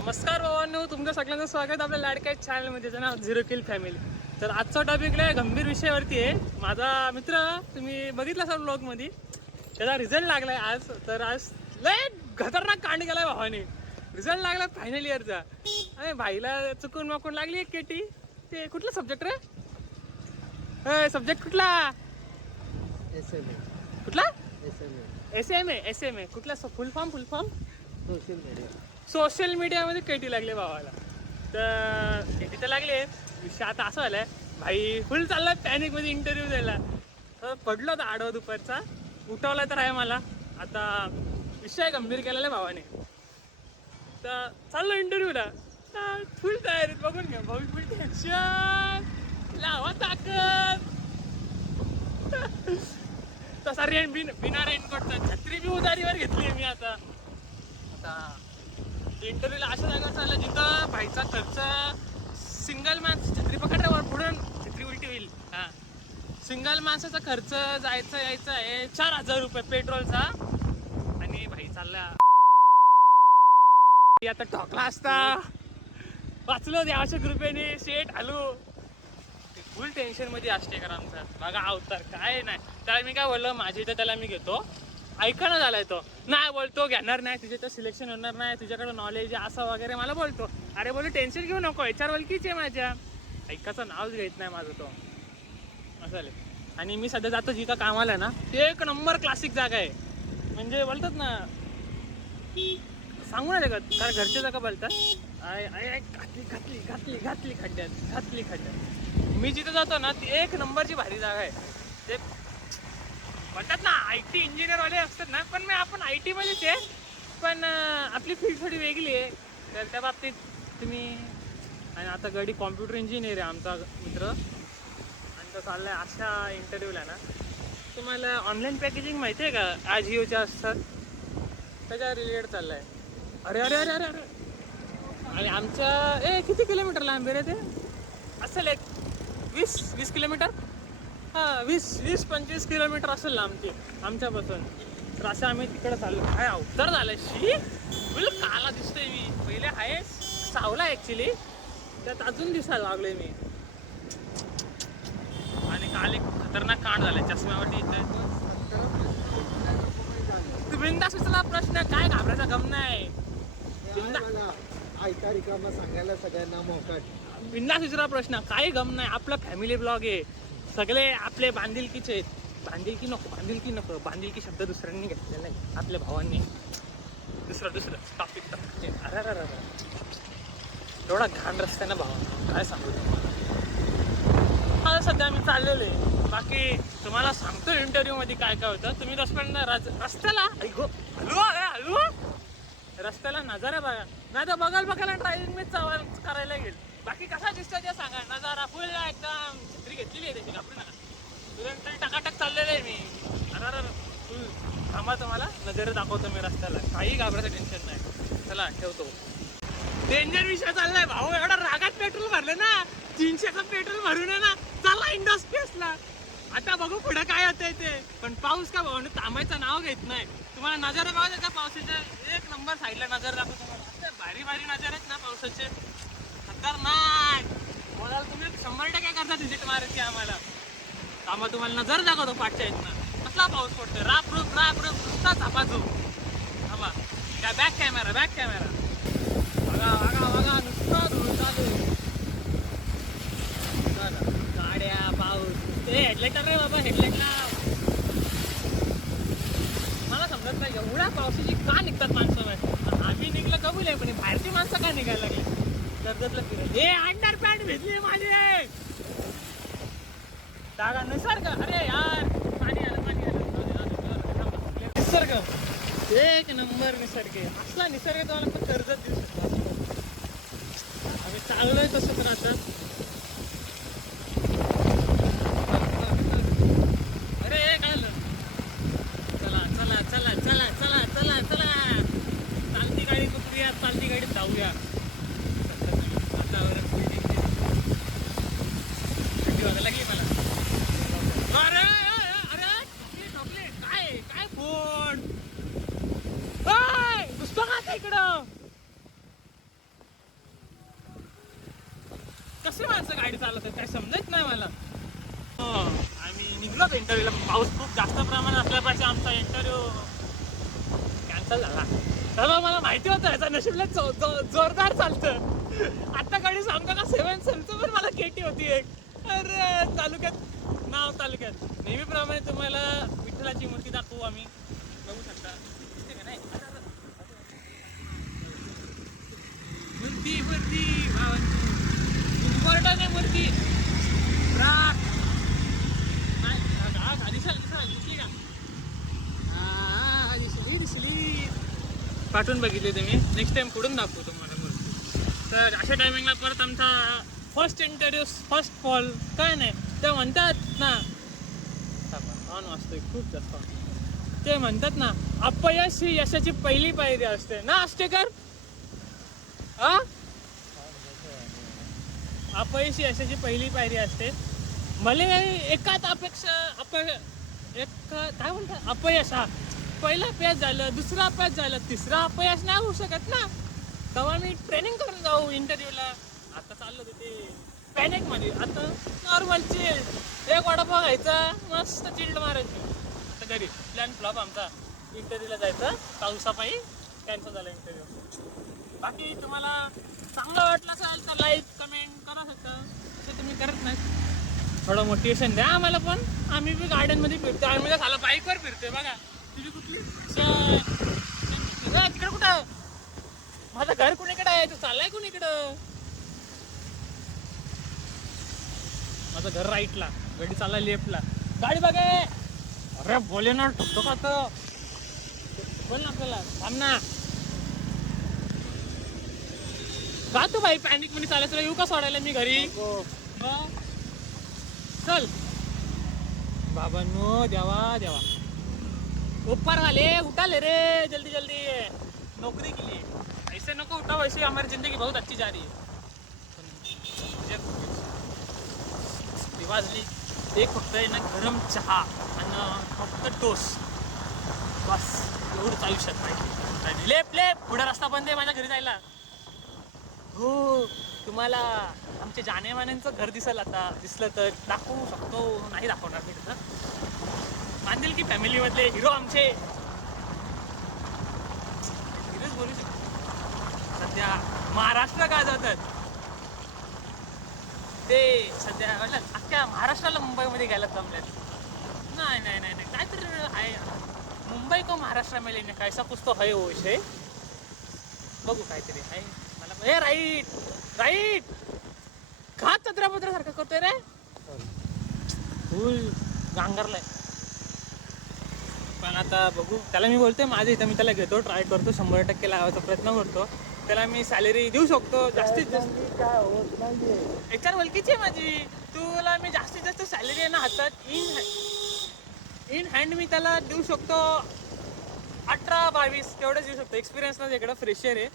नमस्कार भावांनो, तुमचं सगळ्यांचं स्वागत आपल्या लाडक्या चॅनलमध्ये, ज्याचं नाव झिरो किल फॅमिली. तर आजचा टॉपिक लय गंभीर विषयावरती आहे. माझा मित्र तुम्ही बघितला सर ब्लॉगमध्ये, त्याचा रिझल्ट लागलाय आज. तर आज लय खतरनाक कांड केलाय भावाने. रिझल्ट लागला फायनल इयरचा. अरे भाईला चुकून माकून लागली एक केटी. ते कुठला सब्जेक्ट रे? सब्जेक्ट कुठला? कुठला? S M A. कुठला? फुल फॉर्म सोशल मीडियामध्ये केटी लागले भावाला. तर केटी तर लागले. विषय आता असं झालाय, भाई फुल चाललाय पॅनिकमध्ये इंटरव्ह्यू द्यायला. तर पडलो होता आडवा दुपारचा, उठवला तर आहे मला. आता विषय गंभीर केलेला आहे भावाने. तर चाललो इंटरव्ह्यूला, फुल तयारीत. बघून घ्या भाऊ, फुल टेन्शन, लावा ताकद. तसा बिना रेनकोटचा छत्री बी उधारीवर घेतली मी. आता इंटरव्ह्यूला अशा जागा चालला जिथं भाईचा खर्च सिंगल माणसं छत्री पकडल्यावर पुढून छत्री उलटी होईल. सिंगल माणसाचा खर्च जायचा यायचा आहे 4,000 रुपये पेट्रोलचा. आणि भाई चालला आता ठोकला असता, वाचलो देवाच्या कृपेने. शेट आलो. फुल टेन्शन मध्ये असते कर आमचा. बघा अवतार काय नाही. त्याला मी काय बोललो, माझी तर त्याला मी घेतो. ऐकणं झालाय तो. नाही बोलतो घेणार नाही, तुझे तर सिलेक्शन होणार नाही, तुझ्याकडे नॉलेज आहे असं वगैरे मला बोलतो. अरे बोलू टेन्शन घेऊ नको, HR वलकीच आहे माझ्या. ऐकाचं नावच घेत नाही माझं तो. असं झालं. आणि मी सध्या जातो जिथं कामाला ना, ते एक नंबर क्लासिक जागा आहे. म्हणजे बोलतात ना, सांगू नाही शकत कारण घरचे जागा बोलतात. घातली खड्ड्यात. मी जिथं जातो ना, ती एक नंबरची भारी जागा आहे. ते म्हणतात ना IT इंजिनियरवाले असतात ना, पण आपण IT मध्येच आहे, पण आपली फील्ड थोडी वेगळी आहे. तर त्या बाबतीत तुम्ही. आणि आता गडी कॉम्प्युटर इंजिनियर आहे आमचा मित्र. आणि तो चाललाय अशा इंटरव्ह्यूला ना. तुम्हाला ऑनलाईन पॅकेजिंग माहिती आहे का? Ajioच्या असतात त्याच्या रिलेटेड चाललाय. अरे अरे अरे अरे अरे आणि आमच्या किती किलोमीटर लांब आहे रे ते? असेल एक 20 किलोमीटर. 20-25 किलोमीटर असेल लांब ते आमच्यापासून. तर असं आम्ही तिकडे चाललो. काय अवतार झालं शी. फुल काला दिसतोय मी. पहिले आहे सावला ॲक्च्युली, त्यात अजून दिसायला लागलोय मी. आणि काल एक खतरनाक कांड झालाय चष्म्यावरती इथं. तू बिंदास विचारला प्रश्न, काय घाबरायचा गम नाही. ऐका रिकामा सांगायला सगळ्यांना मोकाट. बिंदास विचारा प्रश्न, काही गम नाही. आपलं फॅमिली ब्लॉग आहे. सगळे आपले बांधिलकीचे आहेत. बांधिलकी नको. बांधिलकी शब्द दुसऱ्यांनी घेतलेला नाही, आपल्या भावांनी. दुसरं टॉपिक. अरे एवढा घाण रस्त्यानं भावा, काय सांगू तुम्हाला. हा सध्या आम्ही चाललेलो आहे. बाकी तुम्हाला सांगतो इंटरव्ह्यू मध्ये काय काय होतं. तुम्ही रस्त्याला हलू रस्त्याला नजारा बघा. नाही तर बघायला ड्रायव्हिंग मीच करायला गेल. बाकी कसा दिसतो ते सांगा. नजारा फुल एकदम. छत्री घेतलेली आहे त्याची, कापडी नका. तुझ्या टकाटक चाललेलं आहे मी. अरे फुल थांबा, तुम्हाला नजर दाखवतो मी रस्त्याला. काही घाबरायचं टेन्शन नाही. चला ठेवतो. डेंजर विषय चाललाय भाऊ. एवढा रागात पेट्रोल भरलं ना, 300चं पेट्रोल भरून आहे ना, चला इंडस्ट्रीला. आता बघू पुढे काय होतंय ते. पण पाऊस का भाऊ थांबायचं नाव घेत नाही. तुम्हाला नजारा बघा का पावसाच्या. एक नंबर साईडला नजर दाखवतो तुम्हाला. भारी नजर आहेत ना पावसाचे, खतरनाक. बोलाल तुम्ही 100% करता व्हिजिट मारायची आम्हाला. थांबा तुम्हाला नजर दाखवतो पाठच्या इथनं. कसला पाऊस पडतोय. राप रूप नुसता झापाचू. थांबा काय बॅक कॅमेरा बघा नुसता धूळ चालू. गाड्या, पाऊस. ते हेडलाईट रे बाबा, हेडलाईट लाव. मला समजत नाही एवढ्या पावसाची का निघतात माणसं. आम्ही निघलं कबूल आहे, पण बाहेरची माणसं का निघायला लागली. कर्जतला फिरत अंडर पॅन्ट भेटली माझी जागा. निसर्ग, अरे यार पाणी आलं. निसर्ग एक नंबर निसर्ग आहे. असला निसर्ग तुम्हाला पण कर्जत दिसू शकतो. आम्ही चाललोय तसं तर आता. अरे काय झालं. चला चालती गाडी कुठूया, चालती गाडीत जाऊया. वातावरण थंडी वाजायला लागली मला. अरे ठोकले काय फोन. दुसतं का आता इकडं. कशी माणसं गाडी चालवतात काय समजत नाही मला. आम्ही निघलो इंटरव्ह्यूला, पाऊस खूप जास्त प्रमाणात असल्यापासून आमचा इंटरव्ह्यू कॅन्सल झाला. तर मला माहिती होतं याचा नशीबला जोरदार चालतं. आता गाडी सांगतो का 7 सेलचं पण मला केटी होती एक. अरे तालुक्यात नेहमीप्रमाणे तुम्हाला विठ्ठलाची मूर्ती दाखवू आम्ही, बघू शकता दिसते का नाही. मूर्ती इम्पॉर्टंट आहे मूर्ती. दिसली का? दिसली. पाठवून बघितली तुम्ही, नेक्स्ट टाइम पुढून दाखवू तुम्हाला मूर्ती. तर अशा टायमिंगला परत आमचा फर्स्ट इंटरव्ह्यू, फर्स्ट कॉल काय नाही ते म्हणतात ना, ऑन वाजतोय खूप जास्त. ते म्हणतात ना, अपयश ही यशाची पहिली पायरी असते ना आष्टेकर. अपयश ही यशाची पहिली पायरी असते. भले एकाच काय म्हणतात अपयश, हा पहिला अपयश झालं, दुसरा अपयश झालं, तिसरा अपयश नाही होऊ शकत ना. तेव्हा मी ट्रेनिंग करून जाऊ इंटरव्ह्यूला. आता चाललो तिथे पॅनिक मध्ये, आता नॉर्मल चिल्ड, एक वडापाव घ्यायचा, मस्त चिल्ड मारायची. आता घरी प्लॅन फ्लॉप आमचा, इंटरव्ह्यूला जायचं, पावसापायी कॅन्सल झाला इंटरव्ह्यू. बाकी तुम्हाला चांगलं वाटलं असेल तर लाईक कमेंट करा शकता, असं तुम्ही करत नाही. थोडं मोटिवेशन द्या आम्हाला पण, आम्ही बी गार्डनमध्ये फिरतो. आम्ही झाला बाईकवर फिरतोय बघा. तुझी कुठली तिकडे कुठं, माझं घर कुणीकडे आहे, तू चाललाय कुणीकडं. माझं घर राईटला, गाडी चाललाय लेफ्टला. गाडी बघे, अरे बोले ना ठोकतो का तर बोल ना आपल्याला, थांब ना. का तू भाई पॅनिक मध्ये चालायचं, येऊ का सोडायला मी घरी. चल बाबांनो, देवा ऊपर वाले उठाले रे, जल्दी नौकरी के लिए. ऐसे नको उठा, वैसे हमारी जिंदगी बहुत अच्छी जा रही है. वाजली एक फक्त आहे ना गरम चहा आणि फक्त टोस्ट, बस एवढंच आयुष्यात पाहिजे. लेप पुढे रस्ता बंद आहे माझ्या घरी जायला. हो, तुम्हाला आमचे जानेमान्यांचं घर दिसलं तर दाखवू शकतो, नाही दाखवणार मी तसं. बांधिलकी फॅमिलीमधले हिरो आमचे हिरोच बोलू शकतो. सध्या महाराष्ट्र गाजवतात ते, सध्या अख्ख्या महाराष्ट्राला मुंबईमध्ये घ्यायला जमल्यात. नाही काहीतरी आहे. मुंबई को महाराष्ट्र में लेने का ऐसा कुछ तो है वो विषय. बघू काहीतरी आहे मला. राईट का चंद्रापत्र सारखं करतोय रे, फुल गांगरलाय. पण आता बघू, त्याला मी बोलतोय माझ्या इथं मी त्याला घेतो, ट्राय करतो, 100% लावायचा प्रयत्न करतो. त्याला मी सॅलरी देऊ शकतो जास्तीत जास्त. काय होत नाहीये, HR वलकीची आहे माझी. तुला मी जास्तीत जास्त सॅलरी आहे ना हातात, इन हँड मी त्याला देऊ शकतो 18-22 तेवढंच देऊ शकतो. एक्सपिरियन्स ना इकडं फ्रेशर आहे,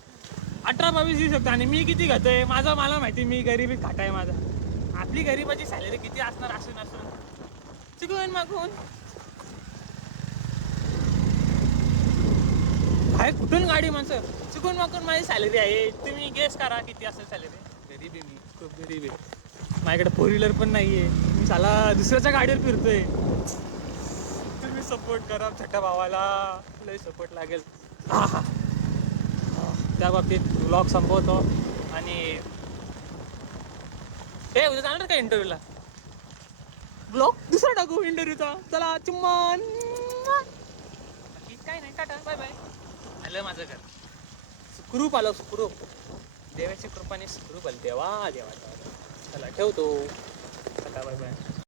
18-22 देऊ शकतो. आणि मी किती घेतोय मला माहिती, मी गरीबी खाटाय माझा. आपली गरीबाची सॅलरी किती असणार असून चुकून मागून काय कुठून गाडी माणसं चुकून मागून माझी सॅलरी आहे. तुम्ही गेस करा किती असेल सॅलरी. गरीब आहे मी, खूप गरीब आहे. माझ्याकडे 4 व्हीलर पण नाहीये, मी साला दुसऱ्याच्या गाडीवर फिरतोय. तुम्ही सपोर्ट करा छोट्या भावाला, लय सपोर्ट लागेल. त्या बाबतीत व्लॉग संपवतो. आणि हे उद्या जाणार का इंटरव्ह्यूला, ब्लॉग दुसरा टाकू इंटरव्ह्यूचा. चला चुम्मान, काय नाही, टाटा बाय बाय. आलं माझं घर, सुखरूप आलं, सुखरूप. देवाची कृपाने सुखरूप आलं. देवा. चला ठेवतो, टाटा बाय बाय.